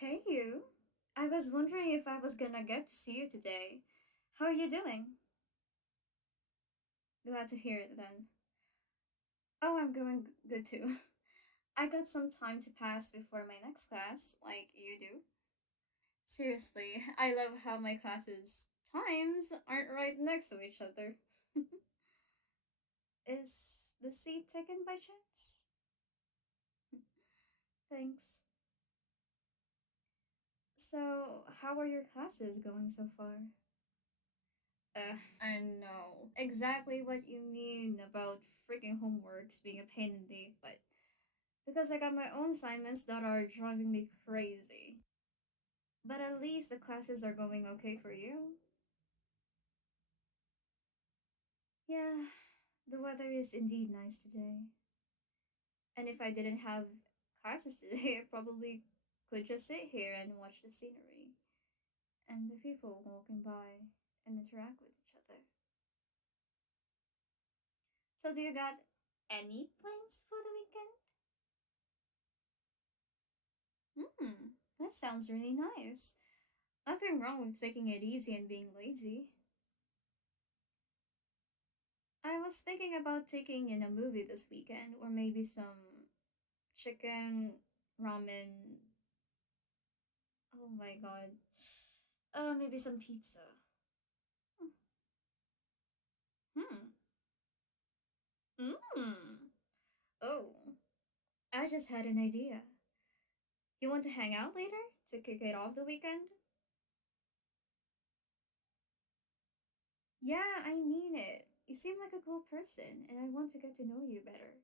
Hey you. I was wondering if I was gonna get to see you today. How are you doing? Glad to hear it then. Oh, I'm going good too. I got some time to pass before my next class, like you do. Seriously, I love how my classes' times aren't right next to each other. Is the seat taken by chance? Thanks. So, how are your classes going so far? I know exactly what you mean about freaking homeworks being a pain in the butt. Because I got my own assignments that are driving me crazy. But at least the classes are going okay for you. Yeah, the weather is indeed nice today. And if I didn't have classes today, I probably could just sit here and watch the scenery and the people walking by and interact with each other. So, do you got any plans for the weekend? Hmm, that sounds really nice. Nothing wrong with taking it easy and being lazy. I was thinking about taking in a movie this weekend, or maybe some chicken, ramen. Oh my god. Maybe some pizza. Hmm. Hmm. Oh, I just had an idea. You want to hang out later to kick it off the weekend? Yeah, I mean it. You seem like a cool person, and I want to get to know you better.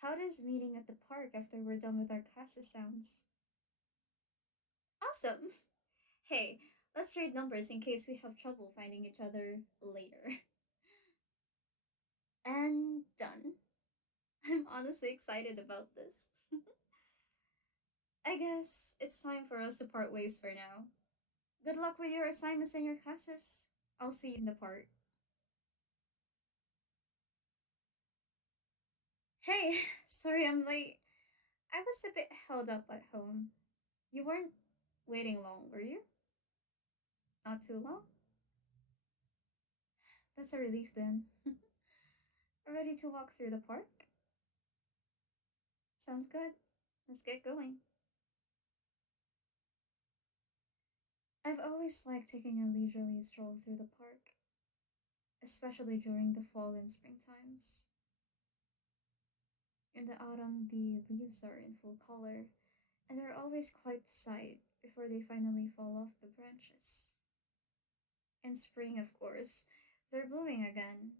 How does meeting at the park after we're done with our classes sounds? Awesome! Hey, let's trade numbers in case we have trouble finding each other later. And done. I'm honestly excited about this. I guess it's time for us to part ways for now. Good luck with your assignments and your classes. I'll see you in the park. Hey, sorry I'm late. I was a bit held up at home. You weren't waiting long, were you? Not too long? That's a relief then. Ready to walk through the park? Sounds good. Let's get going. I've always liked taking a leisurely stroll through the park, especially during the fall and spring times. In the autumn, the leaves are in full color, and they're always quite the sight before they finally fall off the branches. In spring, of course, they're blooming again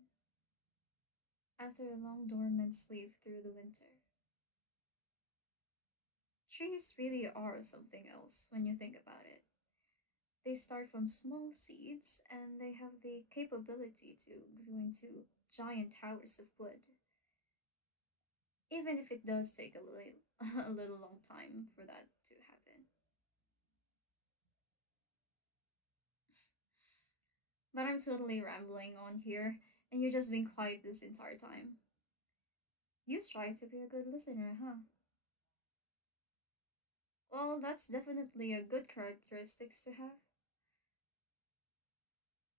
after a long dormant sleep through the winter. Trees really are something else when you think about it. They start from small seeds and they have the capability to grow into giant towers of wood, even if it does take a little, a little long time for that to happen. But I'm totally rambling on here, and you're just being quiet this entire time. You strive to be a good listener, huh? Well, that's definitely a good characteristics to have.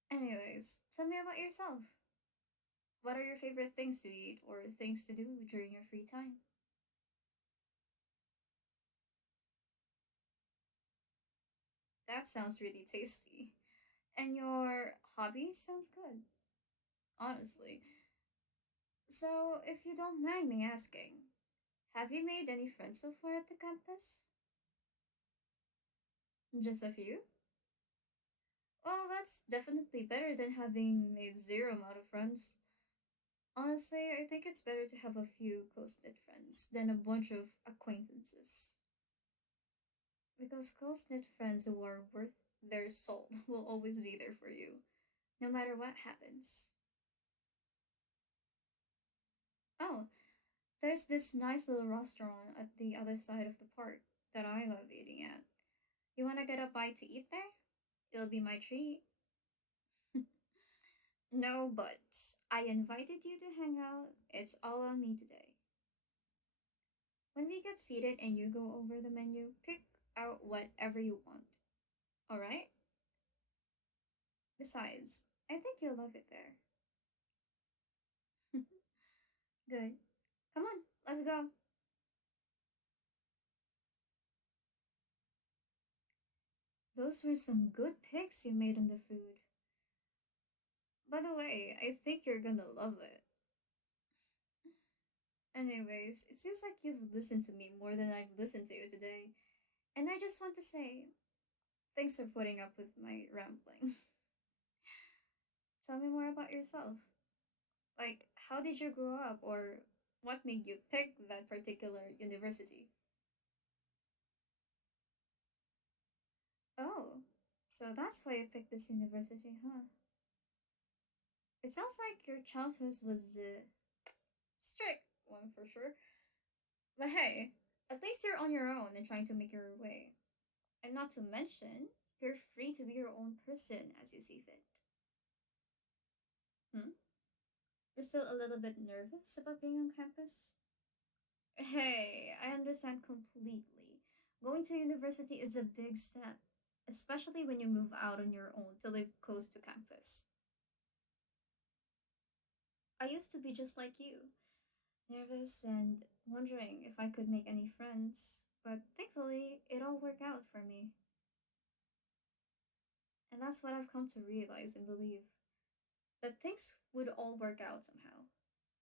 Anyways, tell me about yourself. What are your favorite things to eat or things to do during your free time? That sounds really tasty. And your hobbies sounds good, honestly. So, if you don't mind me asking, have you made any friends so far at the campus? Just a few? Well, that's definitely better than having made zero amount of friends. Honestly, I think it's better to have a few close knit friends than a bunch of acquaintances. Because close knit friends who are worth their salt will always be there for you, no matter what happens. Oh, there's this nice little restaurant at the other side of the park that I love eating at. You want to get a bite to eat there? It'll be my treat. No, but I invited you to hang out. It's all on me today. When When we get seated and you go over the menu, pick out whatever you want. Alright? Besides, I think you'll love it there. Good. Come on, let's go. Those were some good picks you made on the food. By the way, I think you're gonna love it. Anyways, it seems like you've listened to me more than I've listened to you today. And I just want to say, thanks for putting up with my rambling. Tell me more about yourself. Like, how did you grow up, or what made you pick that particular university? Oh, so that's why you picked this university, huh? It sounds like your childhood was a strict one for sure. But hey, at least you're on your own and trying to make your way. And not to mention, you're free to be your own person as you see fit. Hmm? You're still a little bit nervous about being on campus? Hey, I understand completely. Going to university is a big step, especially when you move out on your own to live close to campus. I used to be just like you, nervous and wondering if I could make any friends, but thankfully, it all worked out for me. And that's what I've come to realize and believe, that things would all work out somehow,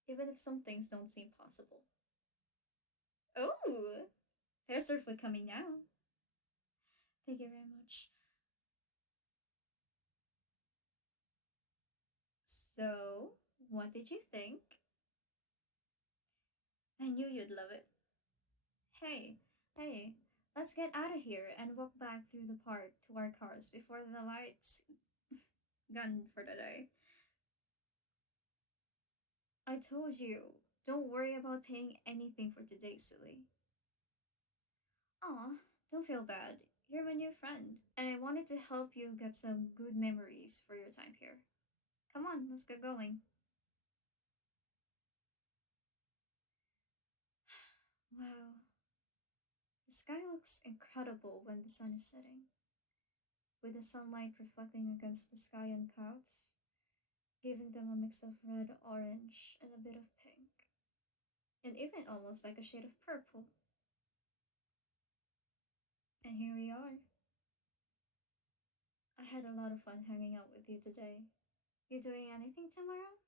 even if some things don't seem possible. Oh, there's our food coming now. Thank you very much. So, what did you think? I knew you'd love it. Hey, hey, let's get out of here and walk back through the park to our cars before the lights gone for the day. I told you, don't worry about paying anything for today, silly. Aw, don't feel bad. You're my new friend, and I wanted to help you get some good memories for your time here. Come on, let's get going. Wow, the sky looks incredible when the sun is setting, with the sunlight reflecting against the sky and clouds, giving them a mix of red, orange, and a bit of pink, and even almost like a shade of purple. And here we are. I had a lot of fun hanging out with you today. You doing anything tomorrow?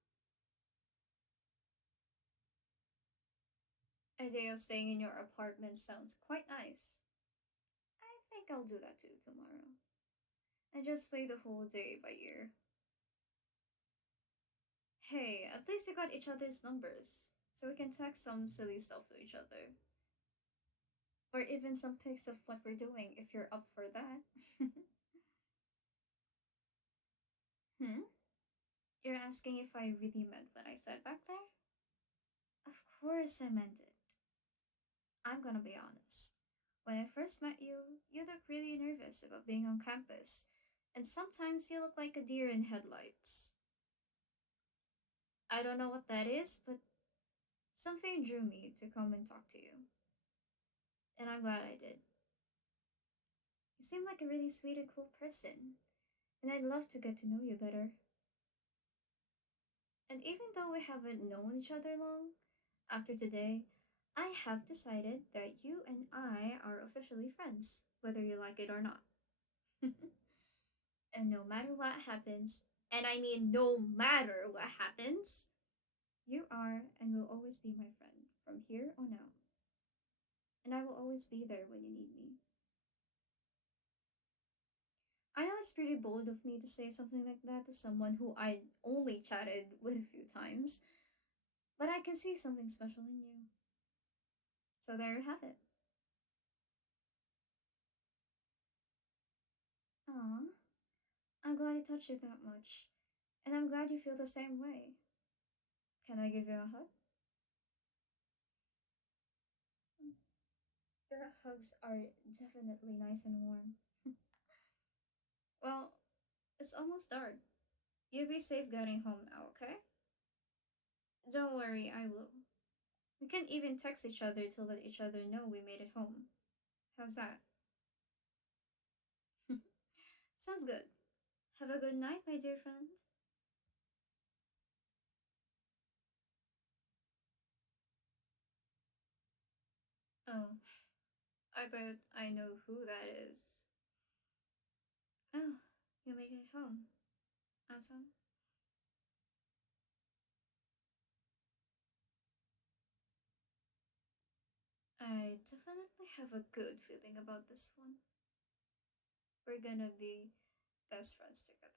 Idea of staying in your apartment sounds quite nice. I think I'll do that too tomorrow. And just play the whole day by ear. Hey, at least we got each other's numbers, so we can text some silly stuff to each other. Or even some pics of what we're doing if you're up for that. Hmm? You're asking if I really meant what I said back there? Of course I meant it. I'm gonna be honest. When I first met you, you looked really nervous about being on campus, and sometimes you look like a deer in headlights. I don't know what that is, but something drew me to come and talk to you, and I'm glad I did. You seem like a really sweet and cool person, and I'd love to get to know you better. And even though we haven't known each other long, after today, I have decided that you and I are officially friends, whether you like it or not. And no matter what happens, and I mean no matter what happens, you are and will always be my friend from here on out. And I will always be there when you need me. I know it's pretty bold of me to say something like that to someone who I only chatted with a few times, but I can see something special in you. So there you have it. Aw, I'm glad it touched you that much. And I'm glad you feel the same way. Can I give you a hug? Your hugs are definitely nice and warm. Well, it's almost dark. You be safe getting home now, okay? Don't worry, I will. We can even text each other to let each other know we made it home. How's that? Sounds good. Have a good night, my dear friend. Oh, I bet I know who that is. Oh, you make it home. Awesome. I definitely have a good feeling about this one. We're gonna be best friends together.